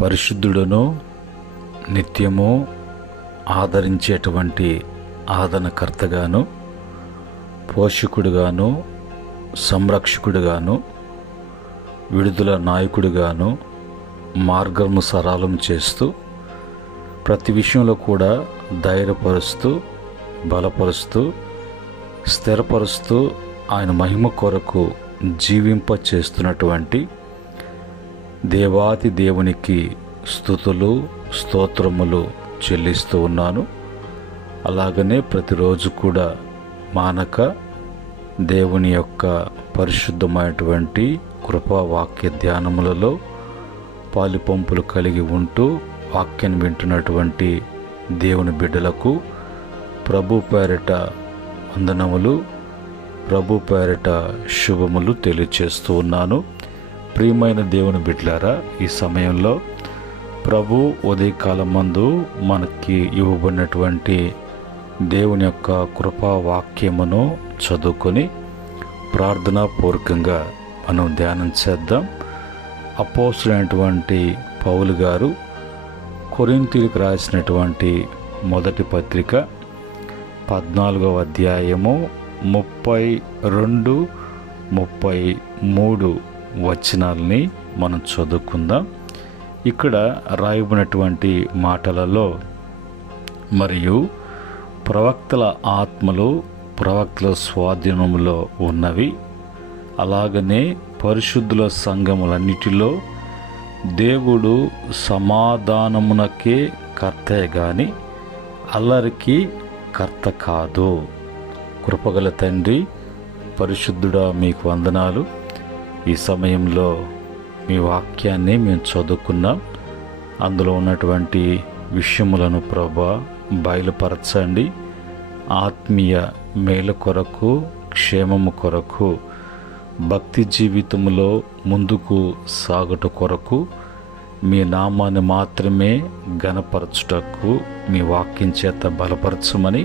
పరిశుద్ధుడును నిత్యము ఆదరించేటువంటి ఆదరణకర్తగాను, పోషకుడుగాను, సంరక్షకుడుగాను, విడుదల నాయకుడిగాను, మార్గము సరళం చేస్తూ ప్రతి విషయంలో కూడా ధైర్యపరుస్తూ, బలపరుస్తూ, స్థిరపరుస్తూ ఆయన మహిమ కొరకు జీవింప చేస్తున్నటువంటి దేవాది దేవునికి స్తుతులు స్తోత్రములు చెల్లిస్తూ ఉన్నాను. అలాగనే ప్రతిరోజు కూడా మానక దేవుని యొక్క పరిశుద్ధమైనటువంటి కృపా వాక్య ధ్యానములలో పాలిపంపులు కలిగి ఉంటూ వాక్యాన్ని వింటున్నటువంటి దేవుని బిడ్డలకు ప్రభు పేరిట వందనములు, ప్రభు పేరిట శుభములు తెలియచేస్తూ ఉన్నాను. ప్రియమైన దేవుని బిడ్డలారా, ఈ సమయంలో ప్రభు ఉదయకాలం మందు మనకి ఇవ్వబడినటువంటి దేవుని యొక్క కృపా వాక్యమును చదువుకొని ప్రార్థనాపూర్వకంగా మనం ధ్యానం చేద్దాం. అపోస్తులైనటువంటి పౌలు గారు కొరింథీయులకు రాసినటువంటి మొదటి పత్రిక 14వ అధ్యాయము 32, 33 వచనాలని మనం చదువుకుందాం. ఇక్కడ రాయబడినటువంటి మాటలలో, మరియు ప్రవక్తల ఆత్మలు ప్రవక్తల స్వాధీనంలో ఉన్నవి, అలాగనే పరిశుద్ధుల సంఘములన్నిటిలో దేవుడు సమాధానమునకే కర్తే గాని అల్లరికి కర్త కాదు. కృపగల తండ్రి, పరిశుద్ధుడా, మీకు వందనాలు. ఈ సమయంలో మీ వాక్యాన్ని మేము చదువుకున్నాం. అందులో ఉన్నటువంటి విషయములను ప్రభా బయలుపరచండి. ఆత్మీయ మేలు కొరకు, క్షేమము కొరకు, భక్తి జీవితంలో ముందుకు సాగుట కొరకు, మీ నామాన్ని మాత్రమే ఘనపరచుటకు మీ వాక్యం చేత బలపరచమని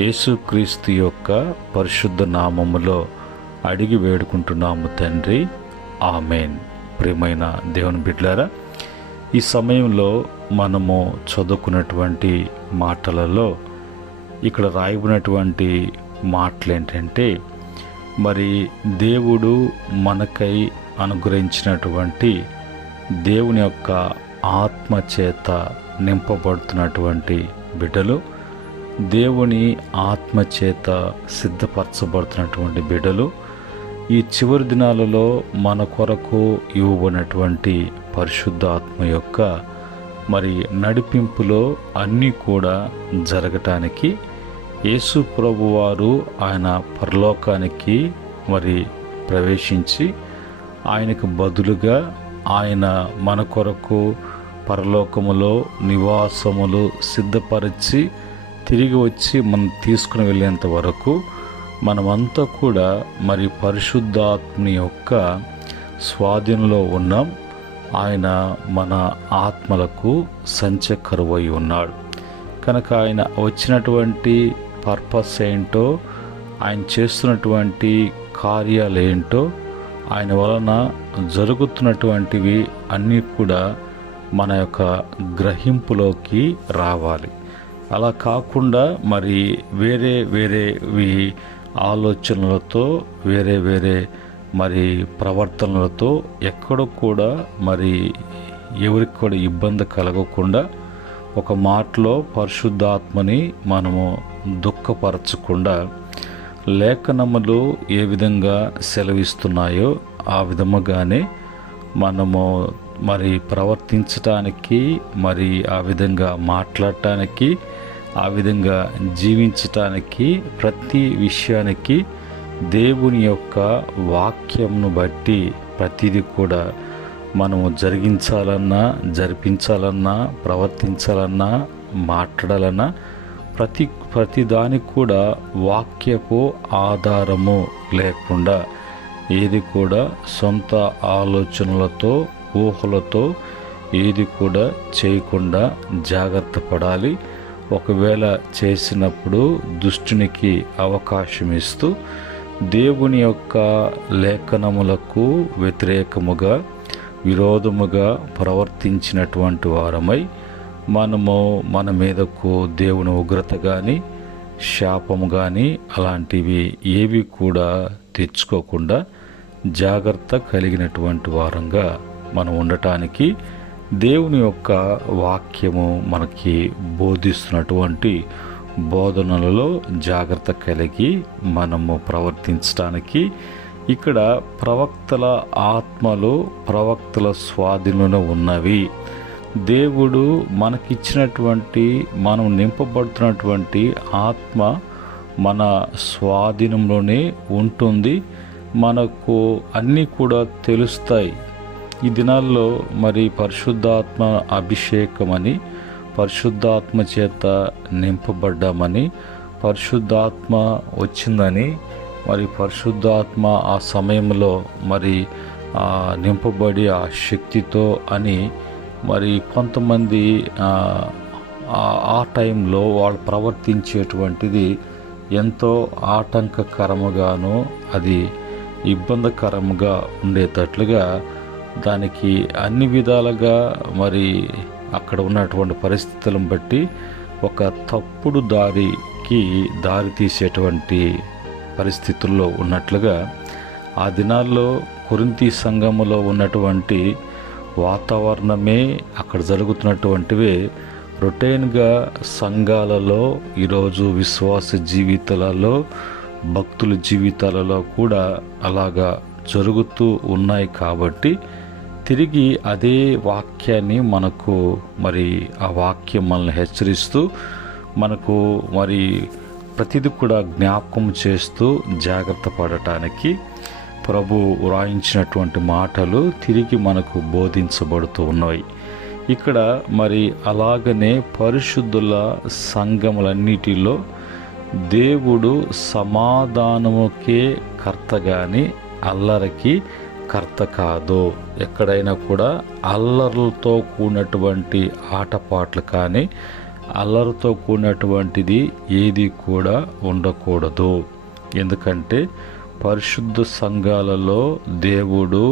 యేసుక్రీస్తు యొక్క పరిశుద్ధ నామములో అడిగి వేడుకుంటున్నాము తండ్రి, ఆమెన్. ప్రియమైన దేవుని బిడ్డలారా, ఈ సమయంలో మనము చదువుకున్నటువంటి మాటలలో ఇక్కడ రాయబడినటువంటి మాటలు ఏంటంటే, మరి దేవుడు మనకై అనుగ్రహించినటువంటి దేవుని యొక్క ఆత్మ చేత నింపబడుతున్నటువంటి బిడ్డలు, దేవుని ఆత్మ చేత సిద్ధపరచబడుతున్నటువంటి బిడ్డలు, ఈ చివరి దినాలలో మన కొరకు ఇవ్వబడినటువంటి పరిశుద్ధ ఆత్మ యొక్క మరి నడిపింపులో అన్నీ కూడా జరగటానికి యేసు ప్రభువారు ఆయన పరలోకానికి మరి ప్రవేశించి ఆయనకు బదులుగా ఆయన మన కొరకు పరలోకములో నివాసములు సిద్ధపరిచి తిరిగి వచ్చి మనం తీసుకుని వెళ్ళేంత వరకు మనమంతా కూడా మరి పరిశుద్ధాత్మ యొక్క స్వాధీనంలో ఉన్నాం. ఆయన మన ఆత్మలకు సంచకరువై ఉన్నాడు కనుక ఆయన వచ్చినటువంటి పర్పస్ ఏంటో, ఆయన చేస్తున్నటువంటి కార్యాలు ఏంటో, ఆయన వలన జరుగుతున్నటువంటివి అన్నీ కూడా మన యొక్క గ్రహింపులోకి రావాలి. అలా కాకుండా మరి వేరే వేరేవి ఆలోచనలతో, వేరే వేరే మరి ప్రవర్తనలతో ఎక్కడో కూడా మరి ఎవరికి కూడా ఇబ్బంది కలగకుండా ఒక మాటలో పరిశుద్ధాత్మని మనము దుఃఖపరచకుండా లేఖనములు ఏ విధంగా సెలవిస్తున్నాయో ఆ విధముగానే మనము మరి ప్రవర్తించటానికి, మరి ఆ విధంగా మాట్లాడటానికి, ఆ విధంగా జీవించటానికి, ప్రతి విషయానికి దేవుని యొక్క వాక్యంను బట్టి ప్రతిదీ కూడా మనము జరిగించాలన్నా, జరిపించాలన్నా, ప్రవర్తించాలన్నా, మాట్లాడాలన్నా ప్రతి దానికి కూడా వాక్యపు ఆధారము లేకుండా ఏది కూడా సొంత ఆలోచనలతో, ఊహలతో ఏది కూడా చేయకుండా జాగ్రత్త పడాలి. ఒకవేళ చేసినప్పుడు దుష్టునికి అవకాశం ఇస్తూ దేవుని యొక్క లేఖనములకు వ్యతిరేకముగా విరోధముగా ప్రవర్తించినటువంటి వారమై మనము మన మీదకు దేవుని ఉగ్రత కానీ శాపము కానీ అలాంటివి ఏవి కూడా తెచ్చుకోకుండా జాగ్రత్త కలిగినటువంటి వారంగా మనం ఉండటానికి దేవుని యొక్క వాక్యము మనకి బోధిస్తున్నటువంటి బోధనలలో జాగ్రత్త కలిగి మనము ప్రవర్తించడానికి ఇక్కడ ప్రవక్తల ఆత్మలు ప్రవక్తల స్వాధీనంలో ఉన్నవి. దేవుడు మనకిచ్చినటువంటి మనం నింపబడుతున్నటువంటి ఆత్మ మన స్వాధీనంలోనే ఉంటుంది. మనకు అన్నీ కూడా తెలుస్తాయి. ఈ దినాల్లో మరి పరిశుద్ధాత్మ అభిషేకమని, పరిశుద్ధాత్మ చేత నింపబడ్డామని, పరిశుద్ధాత్మ వచ్చిందని, మరి పరిశుద్ధాత్మ ఆ సమయంలో మరి నింపబడి ఆ శక్తితో అని మరి కొంతమంది ఆ టైంలో వాళ్ళు ప్రవర్తించేటువంటిది ఎంతో ఆటంకకరముగాను అది ఇబ్బందికరంగా ఉండేటట్లుగా దానికి అన్ని విధాలుగా మరి అక్కడ ఉన్నటువంటి పరిస్థితులను బట్టి ఒక తప్పుడు దారి తీసేటువంటి పరిస్థితుల్లో ఉన్నట్లుగా ఆ దినాల్లో కొరింథీ సంఘములో ఉన్నటువంటి వాతావరణమే అక్కడ జరుగుతున్నటువంటివే రొటీన్గా సంఘాలలో ఈరోజు విశ్వాస జీవితాలలో భక్తుల జీవితాలలో కూడా అలాగా జరుగుతూ ఉన్నాయి. కాబట్టి తిరిగి అదే వాక్యాన్ని మనకు మరి ఆ వాక్యం మనల్ని హెచ్చరిస్తూ మనకు మరి ప్రతిదీ కూడా జ్ఞాపకం చేస్తూ జాగ్రత్త పడటానికి ప్రభు వ్రాయించినటువంటి మాటలు తిరిగి మనకు బోధించబడుతూ ఉన్నాయి. ఇక్కడ మరి అలాగనే పరిశుద్ధుల సంఘములన్నిటిలో దేవుడు సమాధానముకే కర్త గాని అల్లరికి కర్త కాదు. ఎక్కడైనా కూడా అల్లర్లతో కూడినటువంటి ఆటపాటలు కానీ అల్లరితో కూడినటువంటిది ఏది కూడా ఉండకూడదు. ఎందుకంటే పరిశుద్ధ సంఘాలలో దేవుడు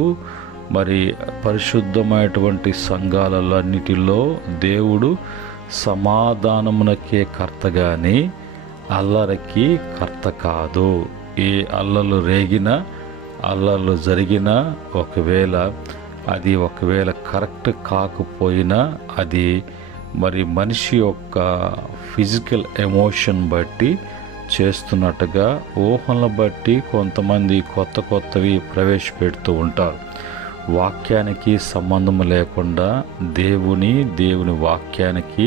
మరి పరిశుద్ధమైనటువంటి సంఘాలలో అన్నిటిలో దేవుడు సమాధానమునకే కర్త గాని అల్లరికి కర్త కాదు. ఏ అల్లలు రేగినా అల్లర్లు జరిగినా ఒకవేళ కరెక్ట్ కాకపోయినా అది మరి మనిషి యొక్క ఫిజికల్ ఎమోషన్ బట్టి చేస్తున్నట్టుగా ఊహలను బట్టి కొంతమంది కొత్తవి ప్రవేశపెడుతూ ఉంటారు. వాక్యానికి సంబంధం లేకుండా దేవుని వాక్యానికి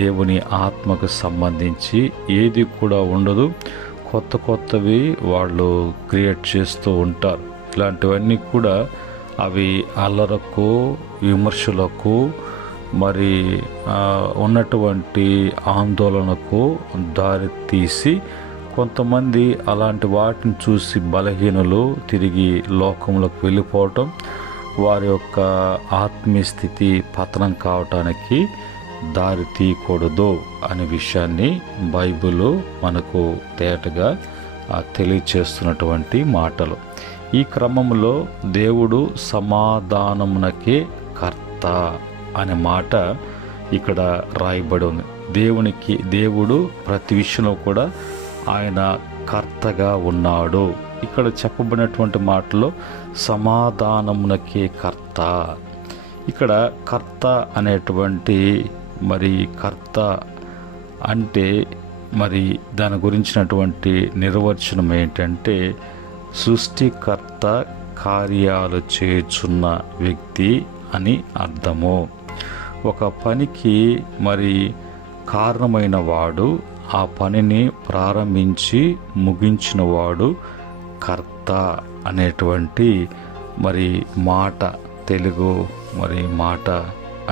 దేవుని ఆత్మకు సంబంధించి ఏది కూడా ఉండదు. కొత్తవి వాళ్ళు క్రియేట్ చేస్తూ ఉంటారు. ఇలాంటివన్నీ కూడా అవి అల్లరకు విమర్శలకు మరి ఉన్నటువంటి ఆందోళనకు దారితీసి కొంతమంది అలాంటి వాటిని చూసి బలహీనులు తిరిగి లోకంలోకి వెళ్ళిపోవటం, వారి యొక్క ఆత్మీయ స్థితి పతనం కావటానికి దారి తీయకూడదు అనే విషయాన్ని బైబిల్ మనకు తేటగా తెలియచేస్తున్నటువంటి మాటలు. ఈ క్రమంలో దేవుడు సమాధానమునకే కర్త అనే మాట ఇక్కడ రాయబడి ఉంది. దేవుడు ప్రతి విషయంలో కూడా ఆయన కర్తగా ఉన్నాడు. ఇక్కడ చెప్పబడినటువంటి మాటలో సమాధానమునకే కర్త. ఇక్కడ కర్త అనేటువంటి మరి కర్త అంటే మరి దాని గురించినటువంటి నిర్వచనం ఏంటంటే సృష్టికర్త కార్యాలు చేయుచున్న వ్యక్తి అని అర్థము. ఒక పనికి మరి కారణమైన వాడు, ఆ పనిని ప్రారంభించి ముగించిన వాడు కర్త అనేటువంటి మరి మాట, తెలుగు మరి మాట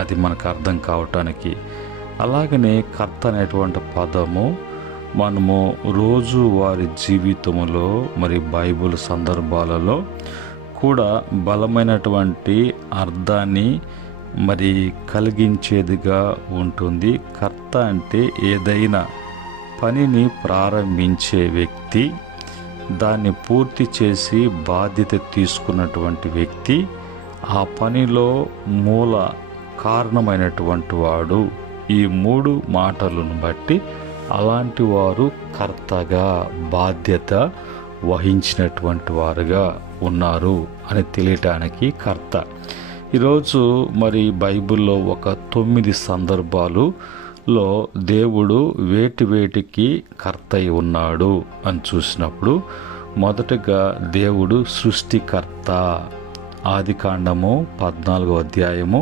అది మనకు అర్థం కావటానికి. అలాగనే కర్త అనేటువంటి పదము మనము రోజు వారి జీవితంలో మరి బైబిల్ సందర్భాలలో కూడా బలమైనటువంటి అర్థాన్ని మరి కలిగించేదిగా ఉంటుంది. కర్త అంటే ఏదైనా పనిని ప్రారంభించే వ్యక్తి, దాన్ని పూర్తి చేసి బాధ్యత తీసుకున్నటువంటి వ్యక్తి, ఆ పనిలో మూల కారణమైనటువంటి వాడు. ఈ 3 మాటలను బట్టి అలాంటి వారు కర్తగా బాధ్యత వహించినటువంటి వారుగా ఉన్నారు అని తెలియటానికి కర్త. ఈరోజు మరి బైబిల్లో ఒక 9 సందర్భాలులో దేవుడు వేటికి కర్త అయి ఉన్నాడు అని చూసినప్పుడు, మొదటగా దేవుడు సృష్టికర్త. ఆదికాండము 14వ అధ్యాయము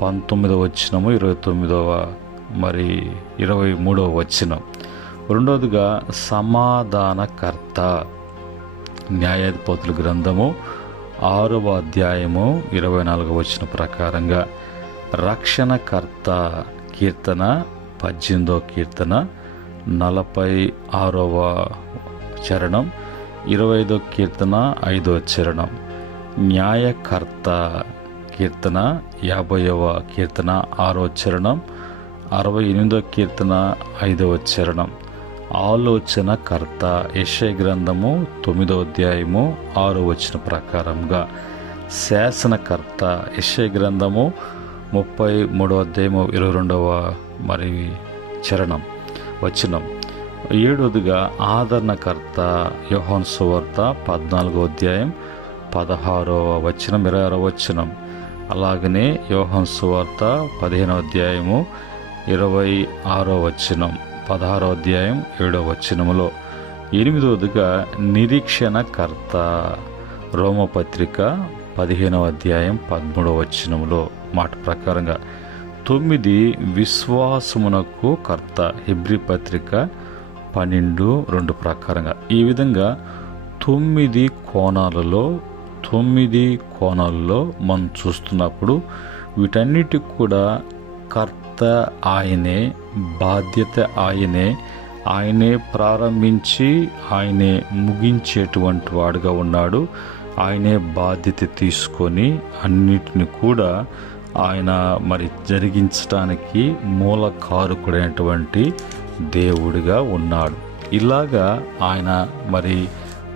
19వ వచనము 29వ 23వ వచనం. రెండవదిగా సమాధానకర్త. న్యాయాధిపతుల గ్రంథము 6వ అధ్యాయము 24వ వచనం ప్రకారంగా రక్షణకర్త. కీర్తన 18వ కీర్తన 46వ చరణం, 25వ కీర్తన 5వ చరణం. న్యాయకర్త. కీర్తన 50వ కీర్తన 6వ చరణం, 68వ కీర్తన 5వ చరణం. ఆలోచనకర్త. యెషయా గ్రంథము 9వ అధ్యాయము 6వ వచనం ప్రకారంగా శాసనకర్త. యెషయా గ్రంథము 33వ అధ్యాయము 22వ చరణం వచనం. 7వదిగా ఆదరణకర్త. యోహాను సువార్త 14వ అధ్యాయం 16వ వచనం 26వ వచనం. అలాగనే యోహాను సువార్త 15వ అధ్యాయము 26వ వచనం, 16వ అధ్యాయం 7వ వచనములో. 8వదిగా నిరీక్షణకర్త. రోమపత్రిక 15వ అధ్యాయం 13వ వచనములో మాట ప్రకారంగా. 9 విశ్వాసమునకు కర్త. హెబ్రీ పత్రిక 12:2 ప్రకారంగా. ఈ విధంగా 9 కోణాలలో మనం చూస్తున్నప్పుడు వీటన్నిటికి కూడా కర్త ఆయనే, బాధ్యత ఆయనే ప్రారంభించి ఆయనే ముగించేటువంటి వాడుగా ఉన్నాడు. ఆయనే బాధ్యత తీసుకొని అన్నిటిని కూడా ఆయన జరిగించడానికి మూలకారకుడైనటువంటి దేవుడిగా ఉన్నాడు. ఇలాగా ఆయన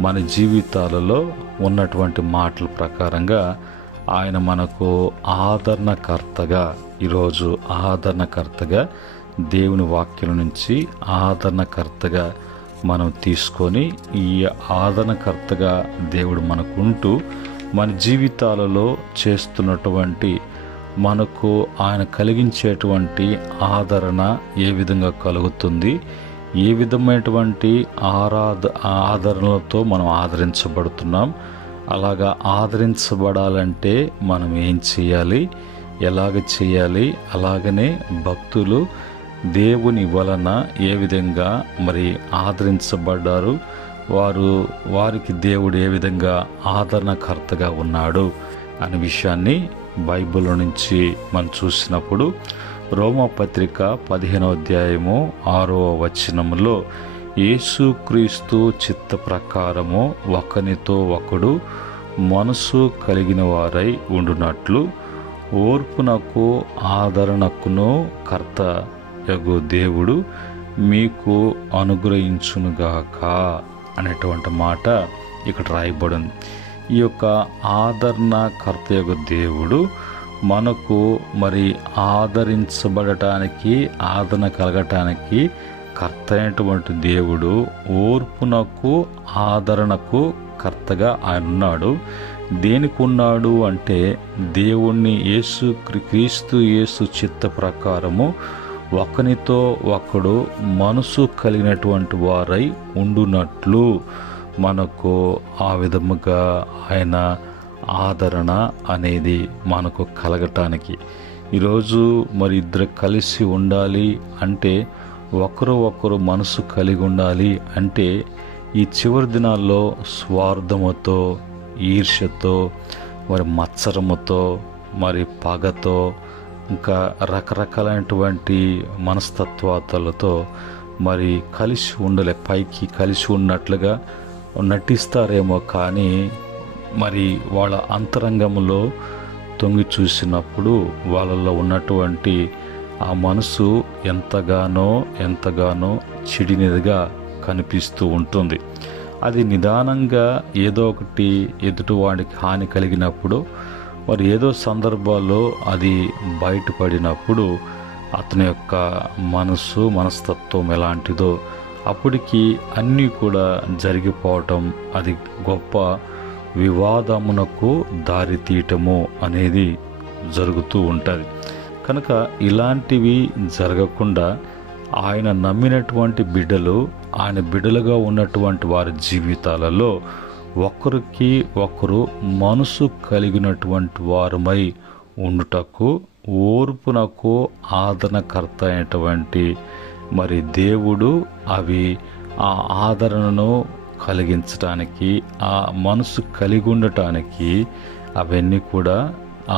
మన జీవితాలలో ఉన్నటువంటి మాటల ప్రకారంగా ఆయన మనకు ఆదరణకర్తగా, ఈరోజు ఆదరణకర్తగా దేవుని వాక్యం నుంచి ఆదరణకర్తగా మనం తీసుకొని, ఈ ఆదరణకర్తగా దేవుడు మనకుంటూ మన జీవితాలలో చేస్తున్నటువంటి మనకు ఆయన కలిగించేటువంటి ఆదరణ ఏ విధంగా కలుగుతుంది, ఏ విధమైనటువంటి ఆదరణలతో మనం ఆదరించబడుతున్నాం, అలాగా ఆదరించబడాలంటే మనం ఏం చేయాలి, ఎలాగ చేయాలి, అలాగనే భక్తులు దేవుని వలన ఏ విధంగా ఆదరించబడ్డారు, వారికి దేవుడు ఏ విధంగా ఆదరణకర్తగా ఉన్నాడు అనే విషయాన్ని బైబిల్ నుంచి మనం చూసినప్పుడు రోమపత్రిక 15వ అధ్యాయము 6వ వచనములో యేసుక్రీస్తు చిత్త ప్రకారము ఒకనితో ఒకడు మనసు కలిగిన వారై ఉండునట్లు ఓర్పునకు ఆదరణకును కర్త యగు దేవుడు మీకు అనుగ్రహించునుగాక అనేటువంటి మాట ఇక్కడ రాయబడింది. ఈ యొక్క ఆదరణకర్త యగు దేవుడు మనకు ఆదరించబడటానికి, ఆదరణ కలగటానికి కర్త అయినటువంటి దేవుడు ఓర్పునకు ఆదరణకు కర్తగా ఆయన ఉన్నాడు. దేనికి ఉన్నాడు అంటే దేవుణ్ణి క్రీస్తు యేసు చిత్త ప్రకారము ఒకనితో ఒకడు మనసు కలిగినటువంటి వారై ఉండునట్లు మనకు ఆ విధముగా ఆయన ఆదరణ అనేది మనకు కలగటానికి. ఈరోజు ఇద్దరు కలిసి ఉండాలి అంటే, ఒకరు మనసు కలిగి ఉండాలి అంటే, ఈ చివరి దినాల్లో స్వార్థముతో, ఈర్ష్యతో, మత్సరముతో, పగతో, ఇంకా రకరకాలైనటువంటి మనస్తత్వాలతో కలిసి ఉండలే. పైకి కలిసి ఉన్నట్లుగా నటిస్తారేమో కానీ వాళ్ళ అంతరంగంలో తొంగి చూసినప్పుడు వాళ్ళల్లో ఉన్నటువంటి ఆ మనసు ఎంతగానో చెడినదిగా కనిపిస్తూ ఉంటుంది. అది నిదానంగా ఏదో ఒకటి ఎదుటివాడికి హాని కలిగినప్పుడు మరి ఏదో సందర్భాల్లో అది బయటపడినప్పుడు అతని యొక్క మనస్తత్వం ఎలాంటిదో అప్పటికి అన్నీ కూడా జరిగిపోవటం, అది గొప్ప వివాదమునకు దారితీయటము అనేది జరుగుతూ ఉంటుంది. కనుక ఇలాంటివి జరగకుండా ఆయన నమ్మినటువంటి బిడ్డలు, ఆయన బిడ్డలుగా ఉన్నటువంటి వారి జీవితాలలో ఒకరికి ఒకరు మనసు కలిగినటువంటి వారమై ఉండుటకు, ఓర్పునకు ఆదరణకర్త అయినటువంటి మరి దేవుడు అవి ఆ ఆదరణను కలిగించటానికి, ఆ మనసు కలిగి ఉండటానికి అవన్నీ కూడా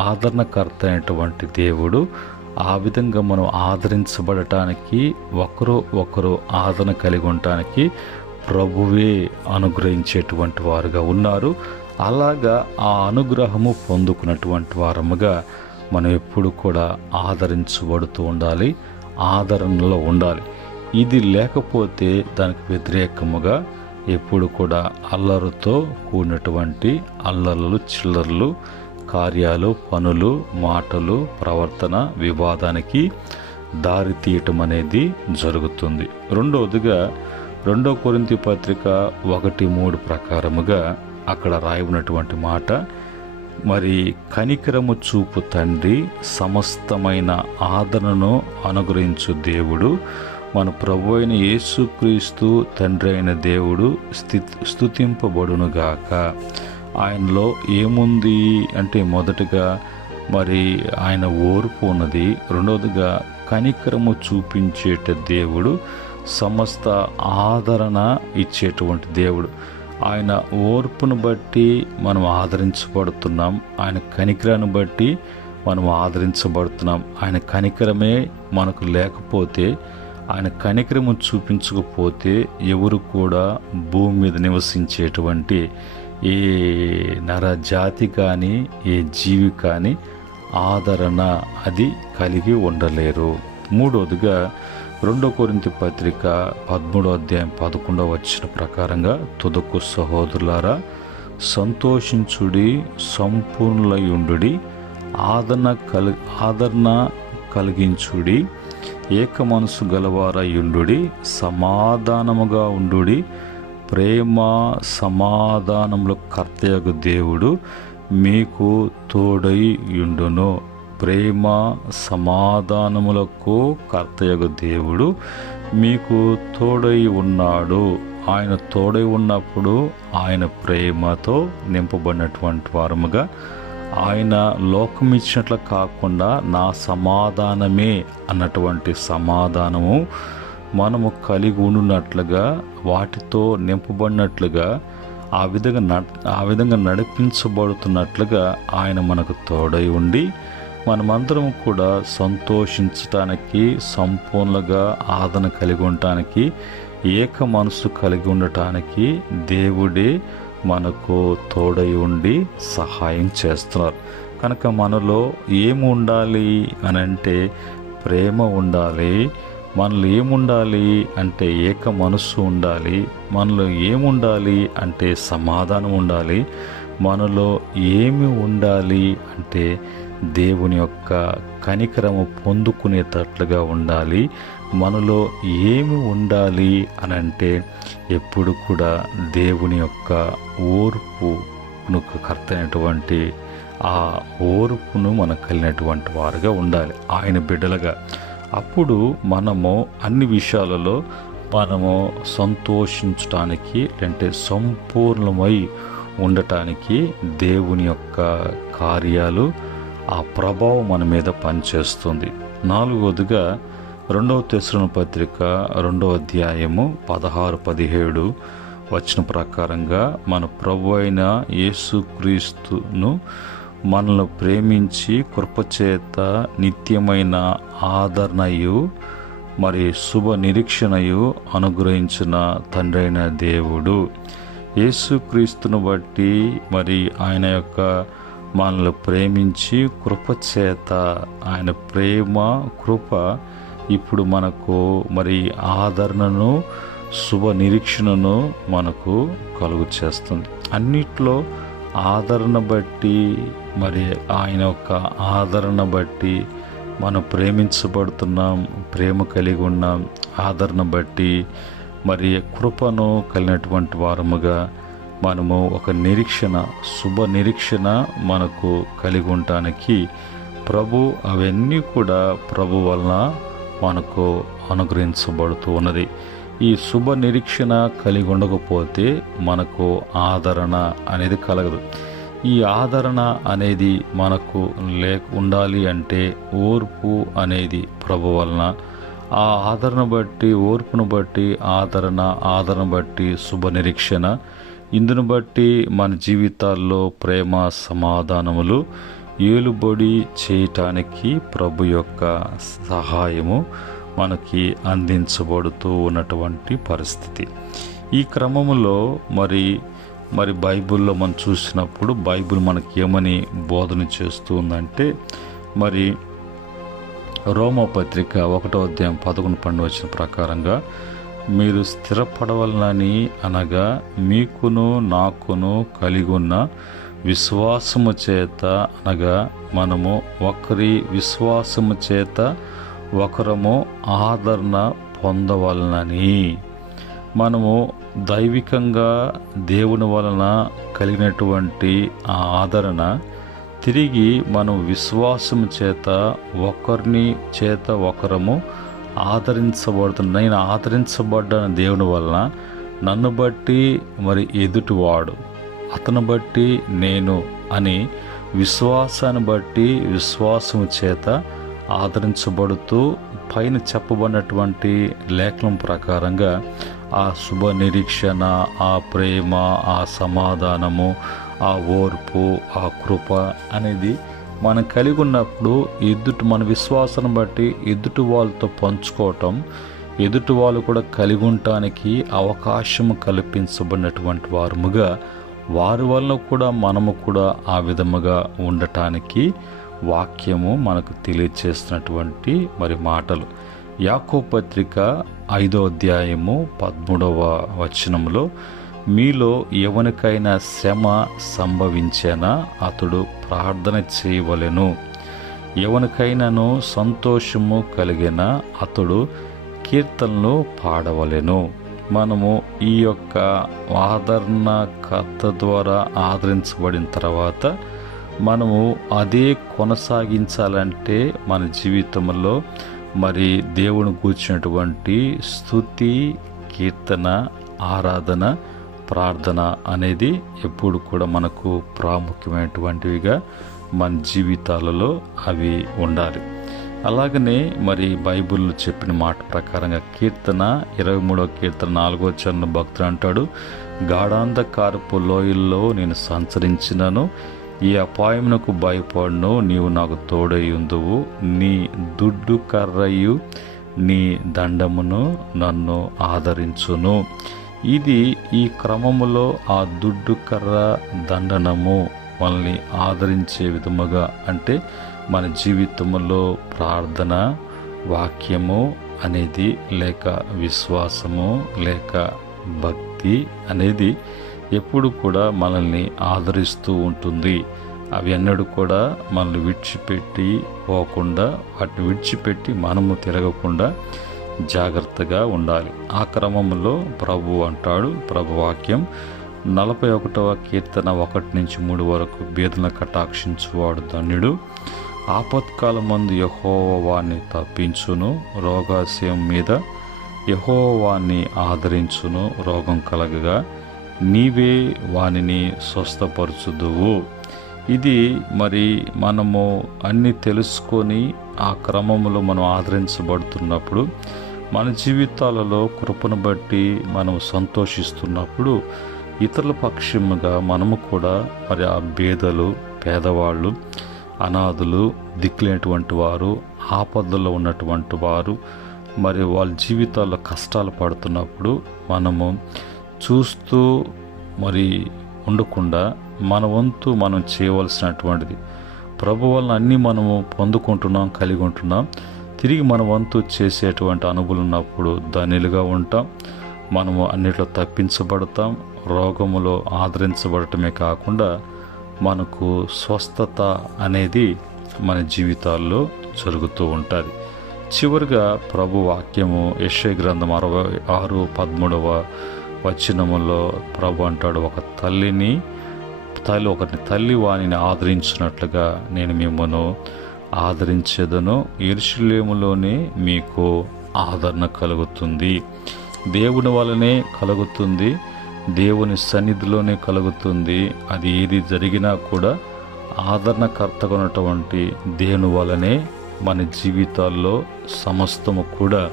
ఆదరణకర్త అయినటువంటి దేవుడు ఆ విధంగా మనం ఆదరించబడటానికి, ఒకరు ఆదరణ కలిగి ఉండటానికి ప్రభువే అనుగ్రహించేటువంటి వారుగా ఉన్నారు. అలాగా ఆ అనుగ్రహము పొందుకున్నటువంటి వారముగా మనం ఎప్పుడు కూడా ఆదరించబడుతూ ఉండాలి, ఆదరణలో ఉండాలి. ఇది లేకపోతే దానికి వ్యతిరేకముగా ఎప్పుడు కూడా అల్లరితో కూడినటువంటి అల్లర్లు, చిల్లర్లు, కార్యాలు, పనులు, మాటలు, ప్రవర్తన వివాదానికి దారి తీయటం అనేది జరుగుతుంది. రెండవదిగా 2 కొరింథీ పత్రిక 1:3 ప్రకారముగా అక్కడ రాయబడినటువంటి మాట, మరి కనికరము చూపు తండ్రి, సమస్తమైన ఆదరణను అనుగ్రహించు దేవుడు, మన ప్రభు అయిన యేసుక్రీస్తు తండ్రి అయిన దేవుడు స్తుతింపబడునుగాక. ఆయనలో ఏముంది అంటే, మొదటగా మరి ఆయన ఓర్పు ఉన్నది, రెండవదిగా కనికరము చూపించేట దేవుడు, సమస్త ఆదరణ ఇచ్చేటువంటి దేవుడు. ఆయన ఓర్పును బట్టి మనం ఆదరించబడుతున్నాం, ఆయన కనికరాన్ని బట్టి మనం ఆదరించబడుతున్నాం. ఆయన కనికరమే మనకు లేకపోతే, ఆయన కనికరము చూపించకపోతే ఎవరు కూడా భూమి మీద నివసించేటువంటి ఏ నరజాతి కానీ ఏ జీవి కానీ ఆదరణ అది కలిగి ఉండలేరు. మూడవదిగా 2 కొరింథీ పత్రిక 13:11 ప్రకారంగా, తుదకు సహోదరులారా సంతోషించుడి, సంపూర్ణులయుండుడి, ఆదరణ కలిగించుడి, ఏక మనసు గలవారయుండుడి, సమాధానముగా ఉండుడి, ప్రేమ సమాధానముల కర్తయగు దేవుడు మీకు తోడై యుండును. ప్రేమ సమాధానములకు కర్తయగు దేవుడు మీకు తోడై ఉన్నాడు. ఆయన తోడై ఉన్నప్పుడు ఆయన ప్రేమతో నింపబడినటువంటి వారముగా, ఆయన లోకం ఇచ్చినట్లు కాకుండా నా సమాధానమే అన్నటువంటి సమాధానము మనము కలిగి ఉండునట్లుగా, వాటితో నింపబడినట్లుగా, ఆ విధంగా నడిపించబడుతున్నట్లుగా ఆయన మనకు తోడై ఉండి, మనమందరం కూడా సంతోషించటానికి, సంపూర్ణంగా ఆదరణ కలిగి ఉండటానికి, ఏక మనసు కలిగి ఉండటానికి దేవుడే మనకు తోడై ఉండి సహాయం చేస్తున్నారు. కనుక మనలో ఏమి ఉండాలి అని అంటే, ప్రేమ ఉండాలి. మనలో ఏముండాలి అంటే ఏక మనస్సు ఉండాలి. మనలో ఏముండాలి అంటే సమాధానం ఉండాలి. మనలో ఏమి ఉండాలి అంటే దేవుని యొక్క కనికరము పొందుకునేటట్లుగా ఉండాలి. మనలో ఏమి ఉండాలి అని అంటే ఎప్పుడు కూడా దేవుని యొక్క ఓర్పును కర్తైనటువంటి ఆ ఓర్పును మనకు కలిగినటువంటి వారుగా ఉండాలి, ఆయన బిడ్డలుగా. అప్పుడు మనము అన్ని విషయాలలో మనము సంతోషించటానికి, అంటే సంపూర్ణమై ఉండటానికి దేవుని యొక్క కార్యాలు, ఆ ప్రభావం మన మీద పనిచేస్తుంది. 4వదిగా 2వ తెస్సలోనికీ పత్రిక 2:16-17 ప్రకారంగా, మన ప్రభు అయిన యేసుక్రీస్తును మనల్ని ప్రేమించి కృపచేత నిత్యమైన ఆదరణయు మరి శుభ నిరీక్షణయు అనుగ్రహించిన తండ్రి అయిన దేవుడు, యేసుక్రీస్తును బట్టి మరి ఆయన యొక్క మనల్ని ప్రేమించి కృపచేత, ఆయన ప్రేమ కృప ఇప్పుడు మనకు మరి ఆదరణను, శుభ నిరీక్షణను మనకు కలుగు చేస్తుంది. అన్నిట్లో ఆదరణ బట్టి, మరి ఆయన యొక్క ఆదరణ బట్టి మనం ప్రేమించబడుతున్నాం, ప్రేమ కలిగి ఉన్నాం. ఆదరణ బట్టి మరి కృపను కలిగినటువంటి వారముగా మనము ఒక నిరీక్షణ, శుభ నిరీక్షణ మనకు కలిగి ఉండటానికి ప్రభు అవన్నీ కూడా ప్రభు వలన మనకు అనుగ్రహించబడుతూ ఉన్నది. ఈ శుభ నిరీక్షణ కలిగి ఉండకపోతే మనకు ఆదరణ అనేది కలగదు. ఈ ఆదరణ అనేది మనకు ఉండాలి అంటే ఓర్పు అనేది ప్రభు వలన, ఆ ఆదరణ బట్టి, ఓర్పును బట్టి ఆదరణ బట్టి శుభ నిరీక్షణ, ఇందును బట్టి మన జీవితాల్లో ప్రేమ సమాధానములు ఏలుబడి చేయటానికి ప్రభు యొక్క సహాయము మనకి అందించబడుతూ ఉన్నటువంటి పరిస్థితి. ఈ క్రమములో మరి బైబిల్లో మనం చూసినప్పుడు బైబిల్ మనకి ఏమని బోధన చేస్తూ ఉందంటే, మరి రోమపత్రిక 1వ అధ్యాయం 11-12 ప్రకారంగా మీరు స్థిరపడవలనని అనగా మీకును నాకును కలిగి ఉన్న విశ్వాసము చేత, అనగా మనము ఒకరి విశ్వాసము చేత ఒకరము ఆదరణ పొందవలనని. మనము దైవికంగా దేవుని వలన కలిగినటువంటి ఆ ఆదరణ తిరిగి మనం విశ్వాసం చేత ఒకరిని చేత ఒకరము ఆదరించబడుతున్న, నేను ఆదరించబడ్డాను దేవుని వలన, నన్ను బట్టి మరి ఎదుటివాడు, అతను బట్టి నేను అని విశ్వాసాన్ని బట్టి విశ్వాసము చేత ఆదరించబడుతూ పైన చెప్పబడినటువంటి లేఖనం ప్రకారంగా ఆ శుభ నిరీక్షణ, ఆ ప్రేమ, ఆ సమాధానము, ఆ ఓర్పు, ఆ కృప అనేది మనం కలిగి ఉన్నప్పుడు మన విశ్వాసాన్ని బట్టి ఎదుటి వాళ్ళతో పంచుకోవటం, ఎదుటి వాళ్ళు కూడా కలిగి ఉండటానికి అవకాశం కల్పించబడినటువంటి వారముగా, వారి వలన కూడా మనము కూడా ఆ విధముగా ఉండటానికి వాక్యము మనకు తెలియచేస్తున్నటువంటి మరి మాటలు. యాకోబు పత్రిక 5వ అధ్యాయము 13వ వచనంలో, మీలో ఎవరికైనా శ్రమ సంభవించేనా అతడు ప్రార్థన చేయవలెను, ఎవరికైనాను సంతోషము కలిగిన అతడు కీర్తనలు పాడవలెను. మనము ఈ యొక్క ఆదరణకర్త ద్వారా ఆదరించబడిన తర్వాత మనము అదే కొనసాగించాలంటే మన జీవితంలో మరి దేవుని కూర్చున్నటువంటి స్తుతి, కీర్తన, ఆరాధన, ప్రార్థన అనేది ఎప్పుడు కూడా మనకు ప్రాముఖ్యమైనటువంటివిగా మన జీవితాలలో అవి ఉండాలి. అలాగనే మరి బైబిల్లో చెప్పిన మాట ప్రకారంగా కీర్తన 23వ కీర్తన 4వ వచనంలో భక్తుడు అంటాడు, గాఢాంధకారపు లోయల్లో నేను సంచరించినను ఈ అపాయమునకు భయపడను, నీవు నాకు తోడై ఉందువు, నీ దుడ్డు కర్రయు నీ దండమును నన్ను ఆదరించును. ఇది ఈ క్రమములో ఆ దుడ్డు కర్ర, దండనము మనల్ని ఆదరించే విధముగా, అంటే మన జీవితంలో ప్రార్థన, వాక్యము అనేది, లేక విశ్వాసము, లేక భక్తి అనేది ఎప్పుడు కూడా మనల్ని ఆదరిస్తూ ఉంటుంది. అవి ఎన్నడూ కూడా మనల్ని విడిచిపెట్టి పోకుండా, వాటిని విడిచిపెట్టి మనము తిరగకుండా జాగ్రత్తగా ఉండాలి. ఆ క్రమంలో ప్రభు అంటాడు, ప్రభు వాక్యం 41వ కీర్తన 1-3 వరకు, బీదలను కటాక్షించువాడు ధన్యుడు, ఆపత్కాలమందు యెహోవా వాణ్ణి తప్పించును, రోగాశయం మీద యెహోవా వాణ్ణి ఆదరించును, రోగం కలగగా నీవే వానిని స్వస్థపరచుదువు. ఇది మరి మనము అన్నీ తెలుసుకొని ఆ క్రమంలో మనం ఆదరించబడుతున్నప్పుడు, మన జీవితాలలో కృపను బట్టి మనం సంతోషిస్తున్నప్పుడు, ఇతరుల పక్షముగా మనము కూడా మరి ఆ బేదలు, పేదవాళ్ళు, అనాథులు, దిక్కులేనటువంటి వారు, ఆపదల్లో ఉన్నటువంటి వారు, మరి వాళ్ళ జీవితాల్లో కష్టాలు పడుతున్నప్పుడు మనము చూస్తూ మరి ఉండకుండా మన వంతు మనం చేయవలసినటువంటిది, ప్రభు వలన అన్నీ మనము పొందుకుంటున్నాం, కలిగి ఉంటున్నాం, తిరిగి మన వంతు చేసేటువంటి అనుభవం ఉన్నప్పుడు ధన్యులుగా ఉంటాం. మనము అన్నిట్లో తప్పించబడతాం. రోగములో ఆదరించబడటమే కాకుండా మనకు స్వస్థత అనేది మన జీవితాల్లో జరుగుతూ ఉంటుంది. చివరిగా ప్రభు వాక్యము యెషయా గ్రంథం 66:13 వచనములో ప్రభు అంటాడు, ఒకరిని తల్లి వానిని ఆదరించినట్లుగా నేను మిమ్మల్ని ఆదరించేదను. యెరూషలేములోనే మీకు ఆదరణ కలుగుతుంది. దేవుని వలనే కలుగుతుంది, దేవుని సన్నిధిలోనే కలుగుతుంది. అది ఏది జరిగినా కూడా ఆదరణకర్తగా ఉన్నటువంటి దేవుని వలనే మన జీవితాల్లో సమస్తము కూడా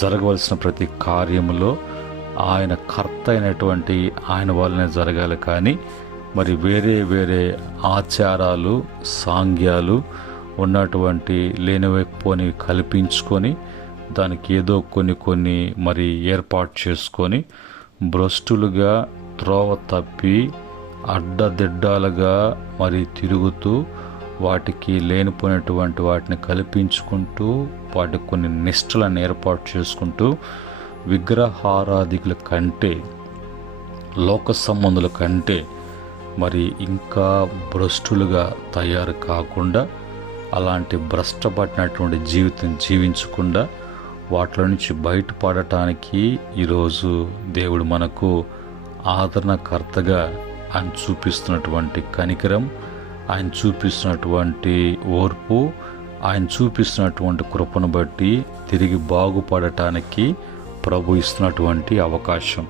జరగవలసిన ప్రతి కార్యములో ఆయన కర్త అయినటువంటి ఆయన వల్లనే జరగాలి. కానీ మరి వేరే ఆచారాలు సాంగ్యాలు ఉన్నటువంటి లేనివైపోని కల్పించుకొని దానికి ఏదో కొన్ని మరి ఏర్పాటు చేసుకొని భ్రష్టులుగా త్రోవ తప్పి అడ్డదిడ్డాలుగా మరి తిరుగుతూ వాటికి లేనిపోయినటువంటి వాటిని కల్పించుకుంటూ వాటికి కొన్ని నిష్టలను ఏర్పాటు చేసుకుంటూ విగ్రహారాధికుల కంటే లోక సంబంధుల కంటే మరి ఇంకా భ్రష్టులుగా తయారు కాకుండా అలాంటి భ్రష్టపడినటువంటి జీవితం జీవించకుండా వాటిలో నుంచి బయటపడటానికి ఈరోజు దేవుడు మనకు ఆదరణకర్తగా ఆయన చూపిస్తున్నటువంటి కనికరం, ఆయన చూపిస్తున్నటువంటి ఓర్పు, ఆయన చూపిస్తున్నటువంటి కృపను బట్టి తిరిగి బాగుపడటానికి ప్రభు ఇస్తున్నటువంటి అవకాశం.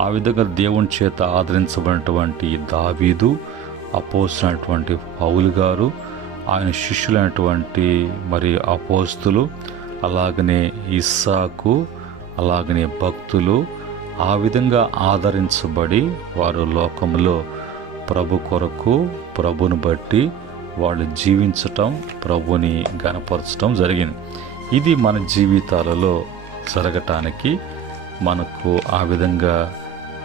ఆ విధంగా దేవుని చేత ఆదరించబడినటువంటి దావీదు, అపోస్తులైనటువంటి పౌలు గారు, ఆయన శిష్యులైనటువంటి మరి అపోస్తులు, అలాగనే ఇస్సాకు, అలాగనే భక్తులు ఆ విధంగా ఆదరించబడి వారు లోకంలో ప్రభు కొరకు ప్రభుని బట్టి వాళ్ళు జీవించటం, ప్రభుని గణపరచటం జరిగింది. ఇది మన జీవితాలలో జరగటానికి, మనకు ఆ విధంగా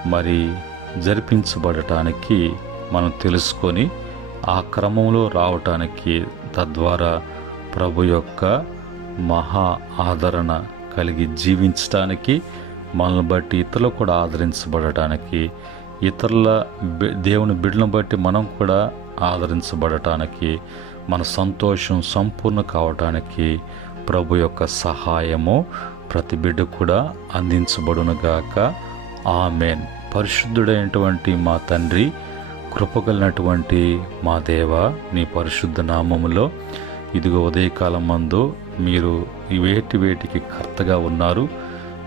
మరి జరిపించబడటానికి మనం తెలుసుకొని ఆ క్రమంలో రావటానికి, తద్వారా ప్రభు యొక్క మహా ఆదరణ కలిగి జీవించటానికి, మనల్ని బట్టి ఇతరులు కూడా ఆదరించబడటానికి, ఇతరుల దేవుని బిడ్డలను బట్టి మనం కూడా ఆదరించబడటానికి, మన సంతోషం సంపూర్ణ కావటానికి ప్రభు యొక్క సహాయము ప్రతి బిడ్డ కూడా అందించబడునుగాక. ఆమెన్. పరిశుద్ధుడైనటువంటి మా తండ్రి, కృపగలిగినటువంటి మా దేవ, నీ పరిశుద్ధ నామములో ఇదిగో ఉదయకాలం మందు మీరు వేటికి కర్తగా ఉన్నారు.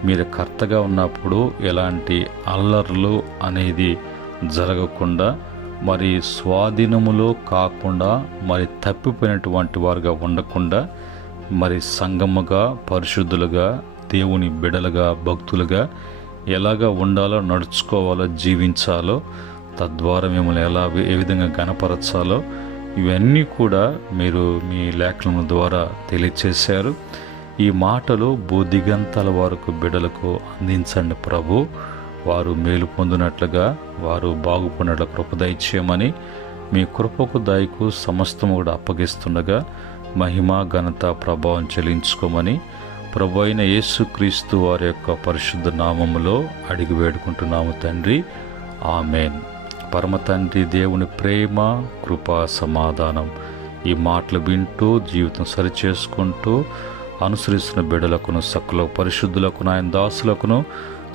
మీరు కర్తగా ఉన్నప్పుడు ఎలాంటి అల్లర్లు అనేది జరగకుండా, మరి స్వాధీనములో కాకుండా, మరి తప్పిపోయినటువంటి వారుగా ఉండకుండా, మరి సంఘముగా, పరిశుద్ధులుగా, దేవుని బిడలుగా, భక్తులుగా ఎలాగా ఉండాలో, నడుచుకోవాలో, జీవించాలో, తద్వారా మిమ్మల్ని ఏ విధంగా గణపరచాలో ఇవన్నీ కూడా మీరు మీ లేఖనముల ద్వారా తెలియచేశారు. ఈ మాటలు బుద్ధిగంతాల వరకు బిడలకు అందించండి ప్రభు. వారు మేలు పొందినట్లుగా, వారు బాగుపడినట్లు కృప దయచేయమని మీ కృపకు దయకు సమస్తము కూడా అప్పగిస్తుండగా మహిమ ఘనత ప్రభావం చెల్లించుకోమని ప్రభు అయిన యేసుక్రీస్తు వారి యొక్క పరిశుద్ధ నామములో అడిగి వేడుకుంటున్నాము తండ్రి. ఆమెన్. పరమ తండ్రి దేవుని ప్రేమ, కృప, సమాధానం ఈ మాటలు వింటూ జీవితం సరిచేసుకుంటూ అనుసరిస్తున్న బిడ్డలకును, సకల పరిశుద్ధులకు, ఆయన దాసులకును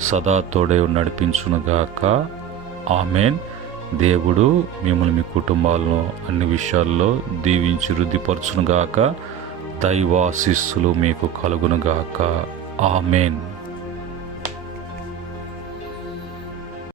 సదా తోడే నడిపించునుగాక. ఆమెన్. దేవుడు మిమ్మల్ని, మీ కుటుంబాలను అన్ని విషయాల్లో దీవించి వృద్ధిపరచునుగాక. దైవాశీస్సులు మీకు కలుగునుగాక. ఆమెన్.